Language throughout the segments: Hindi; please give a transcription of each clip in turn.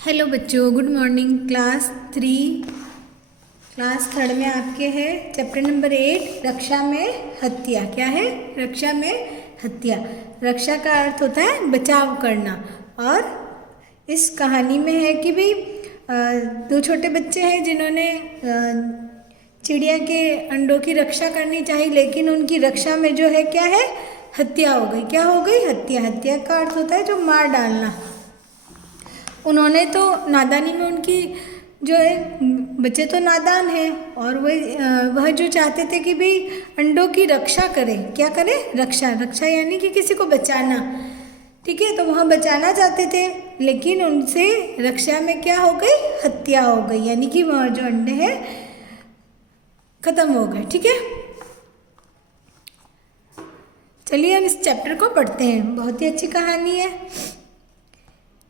हेलो बच्चों, गुड मॉर्निंग। क्लास थर्ड में आपके है चैप्टर नंबर 8 रक्षा में हत्या। क्या है? रक्षा में हत्या। रक्षा का अर्थ होता है बचाव करना। और इस कहानी में है कि भाई दो छोटे बच्चे हैं जिन्होंने चिड़िया के अंडों की रक्षा करनी चाहिए, लेकिन उनकी रक्षा में जो है क्या है, हत्या हो गई। क्या हो गई? हत्या। हत्या का अर्थ होता है जो मार डालना। उन्होंने तो नादानी में उनकी जो है, बच्चे तो नादान हैं और वह जो चाहते थे कि भाई अंडों की रक्षा करें। क्या करें? रक्षा। रक्षा यानी कि किसी को बचाना। ठीक है, तो वहाँ बचाना चाहते थे, लेकिन उनसे रक्षा में क्या हो गई? हत्या हो गई, यानी कि वहाँ जो अंडे हैं खत्म हो गए। ठीक है, चलिए अब इस चैप्टर को पढ़ते हैं। बहुत ही अच्छी कहानी है।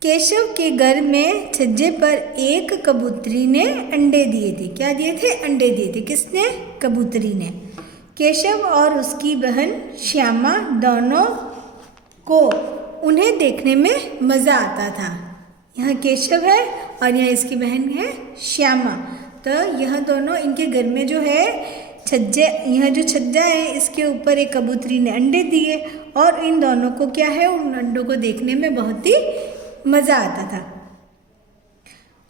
केशव के घर में छज्जे पर एक कबूतरी ने अंडे दिए थे। क्या दिए थे? अंडे दिए थे। किसने? कबूतरी ने। केशव और उसकी बहन श्यामा दोनों को उन्हें देखने में मज़ा आता था। यहाँ केशव है और यहाँ इसकी बहन है श्यामा। तो यह दोनों, इनके घर में जो है छज्जे, यह जो छज्जा है इसके ऊपर एक कबूतरी ने अंडे दिए और इन दोनों को क्या है, उन अंडों को देखने में बहुत ही मज़ा आता था।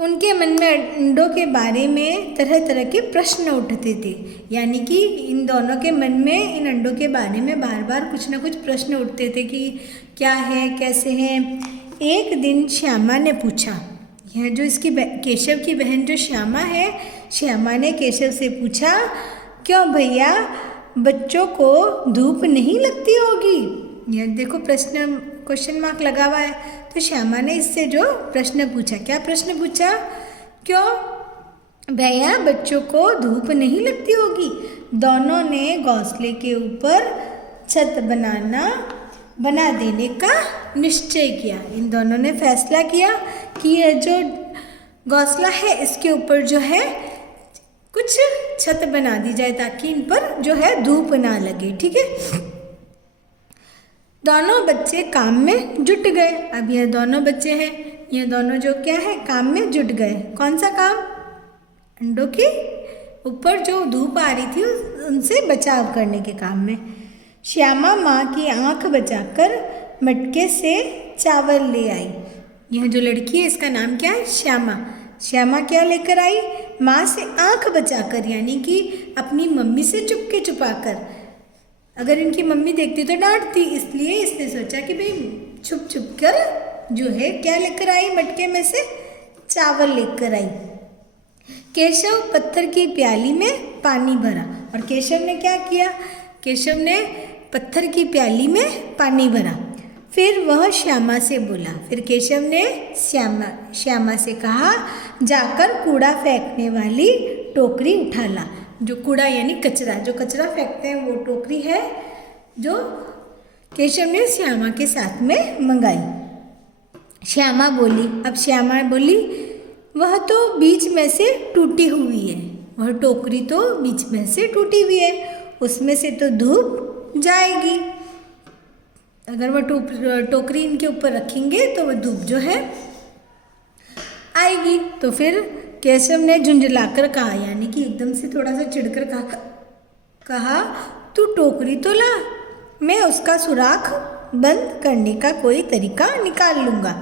उनके मन में अंडों के बारे में तरह तरह के प्रश्न उठते थे, यानी कि इन दोनों के मन में इन अंडों के बारे में बार बार कुछ ना कुछ प्रश्न उठते थे कि क्या है, कैसे हैं। एक दिन श्यामा ने पूछा, यह जो इसकी केशव की बहन जो श्यामा है, श्यामा ने केशव से पूछा, क्यों भैया बच्चों को धूप नहीं लगती होगी? यह देखो क्वेश्चन मार्क लगा हुआ है। तो श्यामा ने इससे जो प्रश्न पूछा, क्या प्रश्न पूछा? क्यों भैया बच्चों को धूप नहीं लगती होगी? दोनों ने घोंसले के ऊपर छत बना देने का निश्चय किया। इन दोनों ने फैसला किया कि यह जो घोंसला है इसके ऊपर जो है कुछ छत बना दी जाए ताकि इन पर जो है धूप ना लगे। ठीक है, दोनों बच्चे काम में जुट गए। अब ये दोनों बच्चे हैं, ये दोनों जो क्या है, काम में जुट गए। कौन सा काम? अंडों के ऊपर जो धूप आ रही थी उनसे बचाव करने के काम में। श्यामा माँ की आंख बचाकर मटके से चावल ले आई। यह जो लड़की है इसका नाम क्या है? श्यामा। श्यामा क्या लेकर आई? माँ से आंख बचाकर, यानी कि अपनी मम्मी से चुपके छुपाकर। अगर इनकी मम्मी देखती तो डांटती, इसलिए इसने सोचा कि भाई छुप छुप कर जो है क्या लेकर आई, मटके में से चावल लेकर आई। केशव पत्थर की प्याली में पानी भरा। और केशव ने क्या किया? केशव ने पत्थर की प्याली में पानी भरा। फिर वह श्यामा से बोला, फिर केशव ने श्यामा से कहा, जाकर कूड़ा फेंकने वाली टोकरी उठा ला। जो कूड़ा यानी कचरा, जो कचरा फेंकते हैं वो टोकरी है जो केशव ने श्यामा के साथ में मंगाई। श्यामा बोली, वह तो बीच में से टूटी हुई है। वह टोकरी तो बीच में से टूटी हुई है, उसमें से तो धूप जाएगी। अगर वह टोकरी इनके ऊपर रखेंगे तो वह धूप जो है आएगी। तो फिर केशव ने झुंझलाकर कहा, यानी कि एकदम से थोड़ा सा चिढ़कर कहा, तू टोकरी तो ला, मैं उसका सुराख बंद करने का कोई तरीका निकाल लूँगा।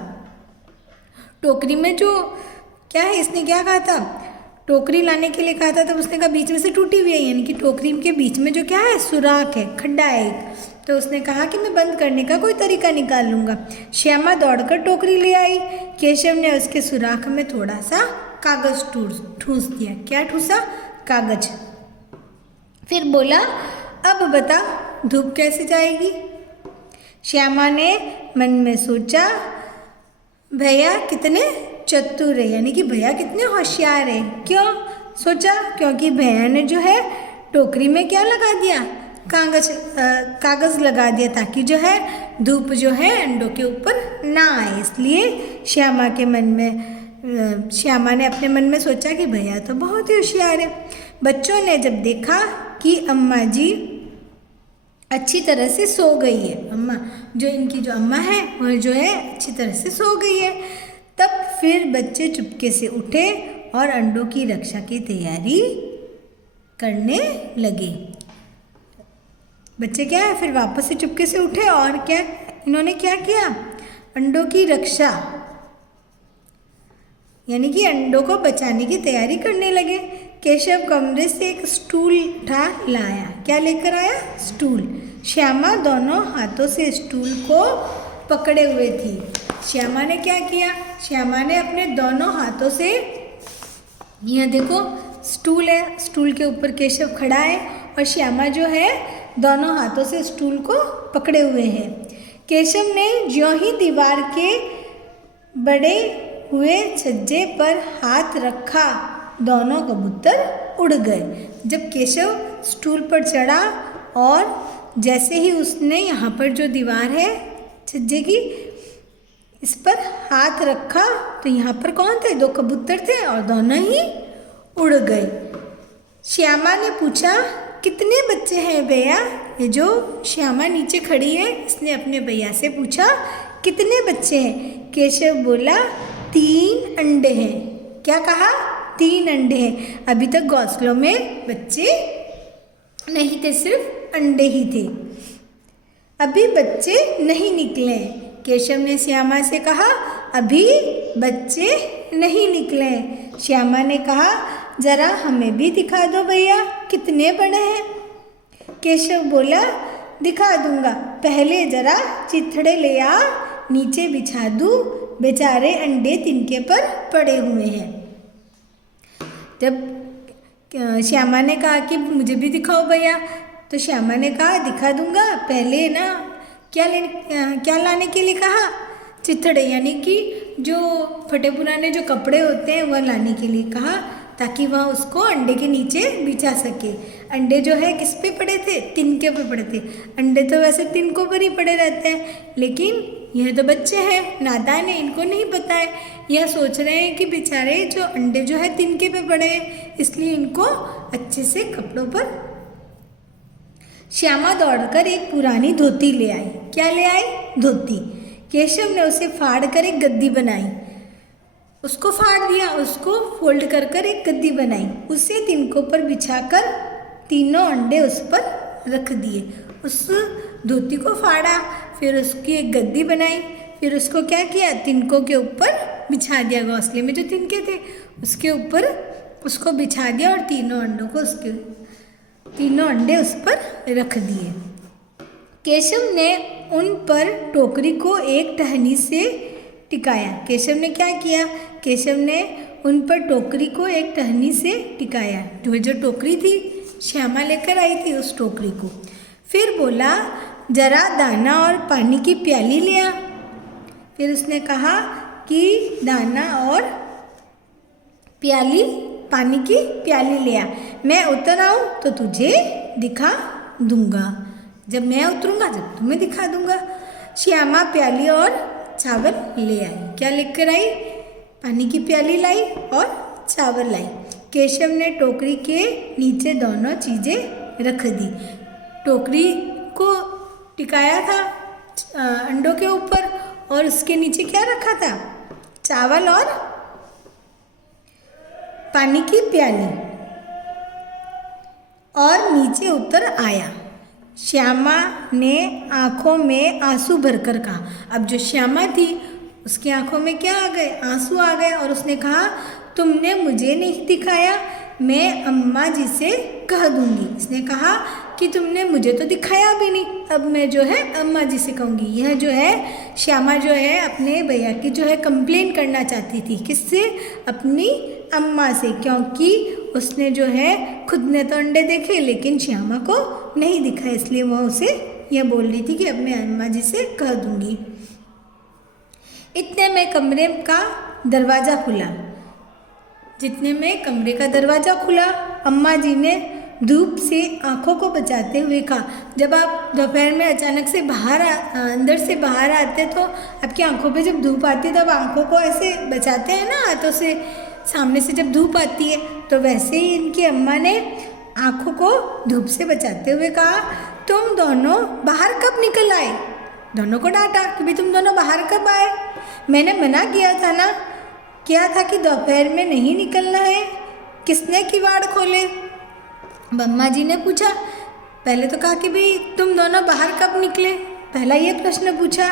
टोकरी में जो क्या है, इसने क्या कहा था? टोकरी लाने के लिए कहा था, तब उसने कहा बीच में से टूटी हुई है, यानी कि टोकरी के बीच में जो क्या है, सुराख है, खड्डा है एक। तो उसने कहा कि मैं बंद करने का कोई तरीका निकाल लूँगा। श्यामा दौड़कर टोकरी ले आई। केशव ने उसके सुराख में थोड़ा सा कागज ठूस दिया। क्या ठूसा? कागज। फिर बोला, अब बता धूप कैसे जाएगी? श्यामा ने मन में सोचा, भैया कितने चतुर है, यानी कि भैया कितने होशियार है। क्यों सोचा? क्योंकि भैया ने जो है टोकरी में क्या लगा दिया? कागज लगा दिया ताकि जो है धूप जो है अंडों के ऊपर ना आए। इसलिए श्यामा ने अपने मन में सोचा कि भैया तो बहुत ही होशियार है। बच्चों ने जब देखा कि अम्मा जी अच्छी तरह से सो गई है, इनकी जो अम्मा है वह जो है अच्छी तरह से सो गई है, तब फिर बच्चे चुपके से उठे और अंडों की रक्षा की तैयारी करने लगे। बच्चे क्या है फिर वापस से चुपके से उठे और क्या इन्होंने क्या किया, अंडों की रक्षा यानी कि अंडों को बचाने की तैयारी करने लगे। केशव कमरे से एक स्टूल उठा लाया। क्या लेकर आया, स्टूल। श्यामा दोनों हाथों से स्टूल को पकड़े हुए थी। श्यामा ने क्या किया, श्यामा ने अपने दोनों हाथों से, यहाँ देखो स्टूल है, स्टूल के ऊपर केशव खड़ा है और श्यामा जो है दोनों हाथों से स्टूल को पकड़े हुए हैं। केशव ने ज्यों ही दीवार के बड़े हुए छज्जे पर हाथ रखा, दोनों कबूतर उड़ गए। जब केशव स्टूल पर चढ़ा और जैसे ही उसने यहाँ पर जो दीवार है छज्जे की, इस पर हाथ रखा तो यहाँ पर कौन थे, दो कबूतर थे और दोनों ही उड़ गए। श्यामा ने पूछा, कितने बच्चे हैं भैया? ये जो श्यामा नीचे खड़ी है इसने अपने भैया से पूछा कितने बच्चे हैं? केशव बोला 3 अंडे हैं। क्या कहा, 3 अंडे हैं। अभी तक घोंसलों में बच्चे नहीं थे, सिर्फ अंडे ही थे, अभी बच्चे नहीं निकले। केशव ने श्यामा से कहा, अभी बच्चे नहीं निकले। श्यामा ने कहा, जरा हमें भी दिखा दो भैया कितने बड़े हैं। केशव बोला, दिखा दूंगा, पहले जरा चिथड़े ले आ, नीचे बिछा दूं, बेचारे अंडे तिनके पर पड़े हुए हैं। जब श्यामा ने कहा कि मुझे भी दिखाओ भैया, तो श्यामा ने कहा दिखा दूंगा, पहले ना क्या लाने के लिए कहा, चिथड़े यानी कि जो फटे पुराने जो कपड़े होते हैं वह लाने के लिए कहा, ताकि वह उसको अंडे के नीचे बिछा सके। अंडे जो है किस पे पड़े थे, तिनके पे पड़े थे। अंडे तो वैसे तिनकों पर ही पड़े रहते हैं, लेकिन यह तो बच्चे हैं, नादान है, इनको नहीं पता है। यह सोच रहे हैं कि बेचारे जो अंडे जो है तिनके पे पड़े हैं, इसलिए इनको अच्छे से कपड़ों पर। श्यामा दौड़कर एक पुरानी धोती ले आई। क्या ले आई, धोती। केशव ने उसे फाड़ कर एक गद्दी बनाई, उसको फाड़ दिया, उसको फोल्ड कर कर एक गद्दी बनाई, उसे तिनकों पर बिछाकर तीनों अंडे उस पर रख दिए। उस धोती को फाड़ा, फिर उसकी एक गद्दी बनाई, फिर उसको क्या किया, तिनकों के ऊपर बिछा दिया। घोंसले में जो तिनके थे उसके ऊपर उसको बिछा दिया और तीनों अंडे उस पर रख दिए। केशव ने उन पर टोकरी को एक टहनी से टिकाया। केशव ने क्या किया, केशव ने उन पर टोकरी को एक टहनी से टिकाया, जो टोकरी थी श्यामा लेकर आई थी उस टोकरी को। फिर बोला, जरा दाना और पानी की प्याली ले आ। फिर उसने कहा कि दाना और प्याली, पानी की प्याली ले आ, मैं उतर आऊँ तो तुझे दिखा दूंगा, जब मैं उतरूंगा जब तुम्हें दिखा दूंगा। श्यामा प्याली और चावल ले आई। क्या लेकर आई, पानी की प्याली लाई और चावल लाई। केशव ने टोकरी के नीचे दोनों चीज़ें रख दी। टोकरी को टिकाया था अंडों के ऊपर और उसके नीचे क्या रखा था, चावल और पानी की प्याली, और नीचे उतर आया। श्यामा ने आंखों में आंसू भरकर कहा, अब जो श्यामा थी उसकी आंखों में क्या आ गए, आंसू आ गए, और उसने कहा, तुमने मुझे नहीं दिखाया, मैं अम्मा जी से कह दूंगी। इसने कहा कि तुमने मुझे तो दिखाया भी नहीं, अब मैं जो है अम्मा जी से कहूँगी। यह जो है श्यामा जो है अपने भैया की जो है कंप्लेन करना चाहती थी, किससे, अपनी अम्मा से, क्योंकि उसने जो है खुद ने तो अंडे देखे लेकिन श्यामा को नहीं दिखा, इसलिए वह उसे यह बोल रही थी कि अब मैं अम्मा जी से कह दूंगी। इतने में कमरे का दरवाज़ा खुला। जितने में कमरे का दरवाज़ा खुला, अम्मा जी ने धूप से आँखों को बचाते हुए कहा, जब आप दोपहर में अचानक से अंदर से बाहर आते तो आपकी आँखों पे जब धूप आती है तब आँखों को ऐसे बचाते हैं ना हाथों से, सामने से जब धूप आती है, तो वैसे ही इनकी अम्मा ने आँखों को धूप से बचाते हुए कहा, तुम दोनों बाहर कब निकल आए। दोनों को डांटा कि भाई तुम दोनों बाहर कब आए, मैंने मना किया था ना क्या था कि दोपहर में नहीं निकलना है। किसने किवाड़ खोले? मम्मा जी ने पूछा। पहले तो कहा कि भाई तुम दोनों बाहर कब निकले, पहला ये प्रश्न पूछा।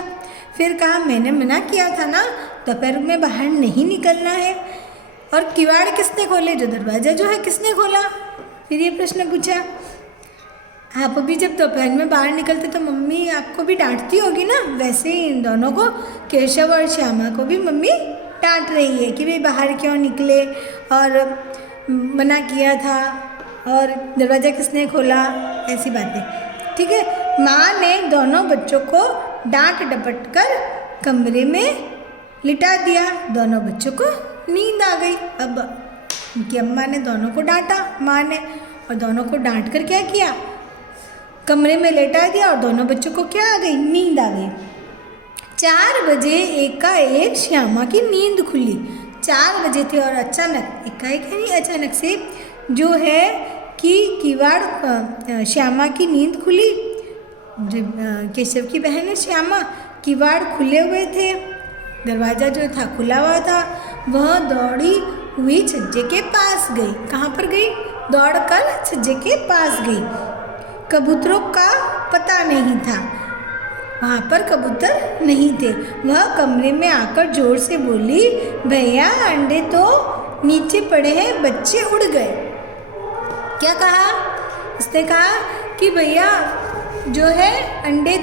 फिर कहा मैंने मना किया था ना, दोपहर में बाहर नहीं निकलना है। और किवाड़ किसने खोले, जो दरवाज़ा जो है किसने खोला? फिर ये प्रश्न पूछा। आप भी जब दोपहर में बाहर निकलते तो मम्मी आपको भी डांटती होगी ना, वैसे ही इन दोनों को, केशव और श्यामा को भी मम्मी डांट रही है कि भाई बाहर क्यों निकले और मना किया था और दरवाज़ा किसने खोला, ऐसी बातें। ठीक है, माँ ने दोनों बच्चों को डांट डपट कर कमरे में लिटा दिया। दोनों बच्चों को नींद आ गई। अब उनकी अम्मा ने दोनों को डांटा, माँ ने, और दोनों को डांट कर क्या किया, कमरे में लेटा दिया और दोनों बच्चों को क्या आ गई, नींद आ गई। 4 बजे एकाएक श्यामा की नींद खुली। 4 बजे थे और अचानक, एकाएक यानी अचानक से जो है कि किवाड़ श्यामा की नींद खुली। जो केशव की बहन है श्यामा, किवाड़ खुले हुए थे, दरवाज़ा जो था खुला हुआ था। वह दौड़ी हुई छज्जे के पास गई। कहाँ पर गई? दौड़कर छज्जे के पास गई। कबूतरों का पता नहीं था, वहाँ पर कबूतर नहीं थे। वह कमरे में आकर जोर से बोली, भैया अंडे तो नीचे पड़े हैं, बच्चे उड़ गए। क्या कहा? उसने कहा कि भैया जो है अंडे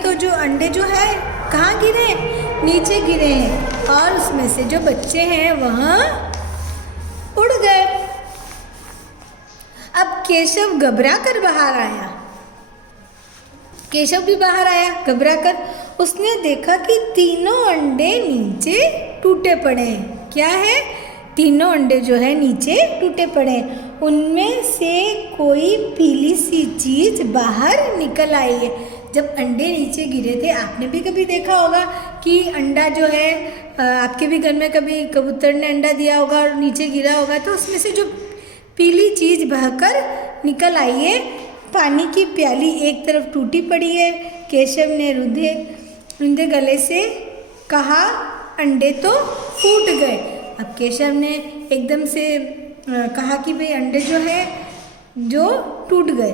जो है कहाँ गिरे? नीचे गिरे हैं और उसमें से जो बच्चे हैं वह उड़ गए। अब केशव घबरा कर बाहर आया। केशव भी बाहर आया घबरा कर। उसने देखा कि तीनों अंडे नीचे टूटे पड़े हैं। क्या है? तीनों अंडे जो है नीचे टूटे पड़े हैं। उनमें से कोई पीली सी चीज़ बाहर निकल आई है। जब अंडे नीचे गिरे थे, आपने भी कभी देखा होगा कि अंडा जो है, आपके भी घर में कभी कबूतर ने अंडा दिया होगा और नीचे गिरा होगा, तो उसमें से जो पीली चीज़ बहकर निकल आई है। पानी की प्याली एक तरफ टूटी पड़ी है। केशव ने रुंधे गले से कहा, अंडे तो फूट गए। अब केशव ने एकदम से कहा कि भाई अंडे जो है जो टूट गए,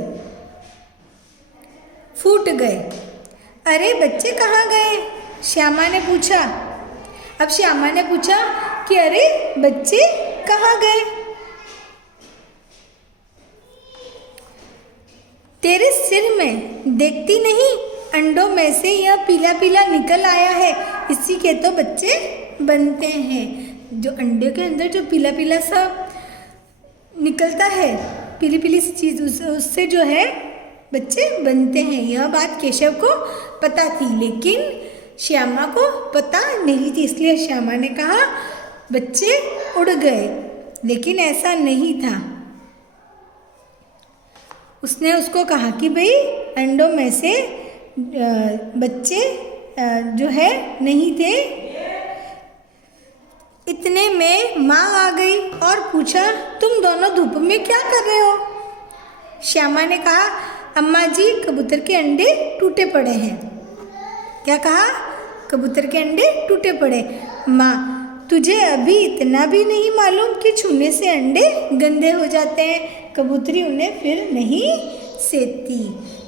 फूट गए। अरे बच्चे कहाँ गए? श्यामा ने पूछा। अब श्यामा ने पूछा कि अरे बच्चे कहाँ गए? तेरे सिर में देखती नहीं, अंडों में से यह पीला पीला निकल आया है, इसी के तो बच्चे बनते हैं। जो अंडे के अंदर जो पीला पीला सा निकलता है, पीली पीली सी चीज़, उससे जो है बच्चे बनते हैं। यह बात केशव को पता थी, लेकिन श्यामा को पता नहीं थी। इसलिए श्यामा ने कहा बच्चे उड़ गए, लेकिन ऐसा नहीं था। उसने उसको कहा कि भाई अंडों में से बच्चे जो है नहीं थे। इतने में माँ आ गई और पूछा, तुम दोनों धूप में क्या कर रहे हो? श्यामा ने कहा, अम्मा जी कबूतर के अंडे टूटे पड़े हैं। क्या कहा? कबूतर के अंडे टूटे पड़े। माँ, तुझे अभी इतना भी नहीं मालूम कि छूने से अंडे गंदे हो जाते हैं? कबूतरी उन्हें फिर नहीं सेती।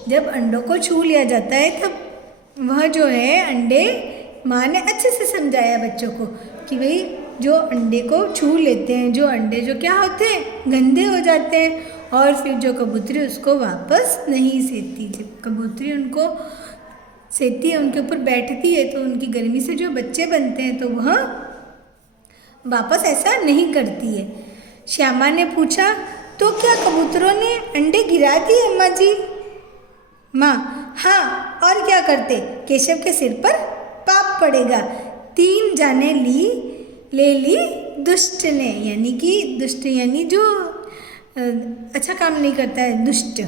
जब अंडों को छू लिया जाता है तब वह जो है अंडे, माँ ने अच्छे से समझाया बच्चों को कि भाई जो अंडे को छू लेते हैं, जो अंडे जो क्या होते हैं, गंदे हो जाते हैं, और फिर जो कबूतरी उसको वापस नहीं सेती। जब कबूतरी उनको सेती है, उनके ऊपर बैठती है, तो उनकी गर्मी से जो बच्चे बनते हैं तो वह वापस ऐसा नहीं करती है। श्यामा ने पूछा, तो क्या कबूतरों ने अंडे गिरा दिए अम्मा जी? माँ, हाँ, और क्या करते? केशव के सिर पर पाप पड़ेगा। 3 जाने ले ली दुष्ट ने, यानी कि दुष्ट यानी जो अच्छा काम नहीं करता है, दुष्ट।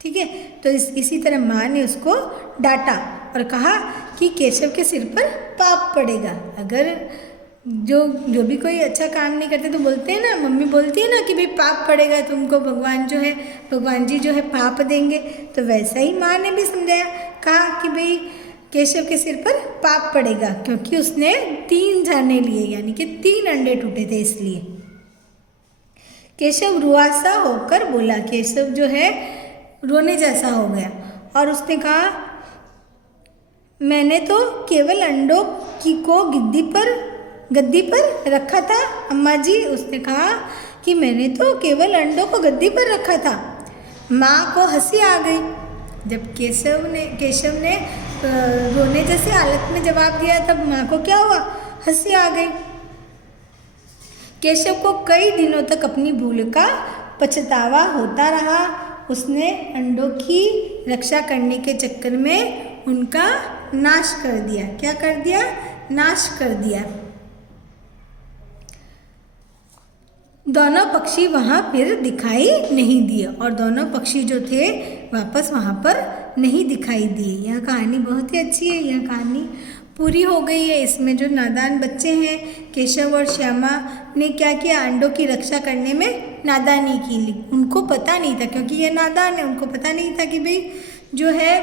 ठीक है, तो इसी तरह माँ ने उसको डांटा और कहा कि केशव के सिर पर पाप पड़ेगा। अगर जो भी कोई अच्छा काम नहीं करते तो बोलते हैं ना, मम्मी बोलती है ना कि भाई पाप पड़ेगा तुमको, भगवान जी जो है पाप देंगे। तो वैसा ही माँ ने भी समझाया, कहा कि भाई केशव के सिर पर पाप पड़ेगा, क्योंकि उसने 3 जाने लिए, यानी कि 3 अंडे अंडे टूटे थे इसलिए। केशव रुआसा होकर बोला, केशव जो है रोने जैसा हो गया और उसने कहा मैंने तो केवल अंडों की को गद्दी पर रखा था अम्मा जी। उसने कहा कि मैंने तो केवल अंडों को गद्दी पर रखा था। माँ को हंसी आ गई। जब केशव ने रोने जैसे हालत में जवाब दिया तब माँ को क्या हुआ, हंसी आ गई। केशव को कई दिनों तक अपनी भूल का पछतावा होता रहा। उसने अंडों की रक्षा करने के चक्कर में उनका नाश कर दिया। क्या कर दिया, नाश कर दिया। दोनों पक्षी वहाँ फिर दिखाई नहीं दिए और दोनों पक्षी जो थे वापस वहाँ पर नहीं दिखाई दिए। यह कहानी बहुत ही अच्छी है। यह कहानी पूरी हो गई है। इसमें जो नादान बच्चे हैं केशव और श्यामा ने क्या किया, अंडों की रक्षा करने में नादानी की। उनको पता नहीं था, क्योंकि ये नादान है, उनको पता नहीं था कि भाई जो है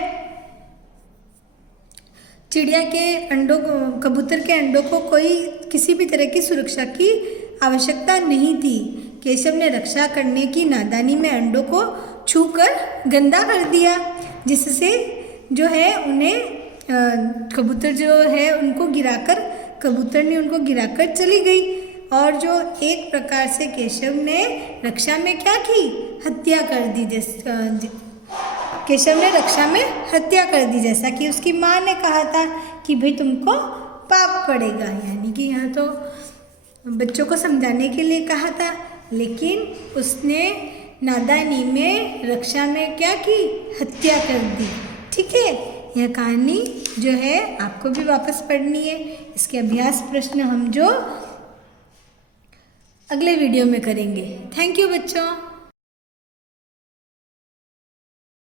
चिड़िया के अंडों को, कबूतर के अंडों को कोई किसी भी तरह की सुरक्षा की आवश्यकता नहीं थी। केशव ने रक्षा करने की नादानी में अंडों को छूकर गंदा कर दिया, जिससे जो है उन्हें कबूतर जो है उनको गिराकर, कबूतरनी उनको गिराकर चली गई। और जो एक प्रकार से केशव ने रक्षा में क्या की, हत्या कर दी। केशव ने रक्षा में हत्या कर दी, जैसा कि उसकी माँ ने कहा था कि भाई तुमको पाप पड़ेगा। यानी कि यहाँ तो बच्चों को समझाने के लिए कहा था, लेकिन उसने नादानी में रक्षा में क्या की, हत्या कर दी। ठीक है, यह कहानी जो है आपको भी वापस पढ़नी है। इसके अभ्यास प्रश्न हम जो अगले वीडियो में करेंगे। थैंक यू बच्चों।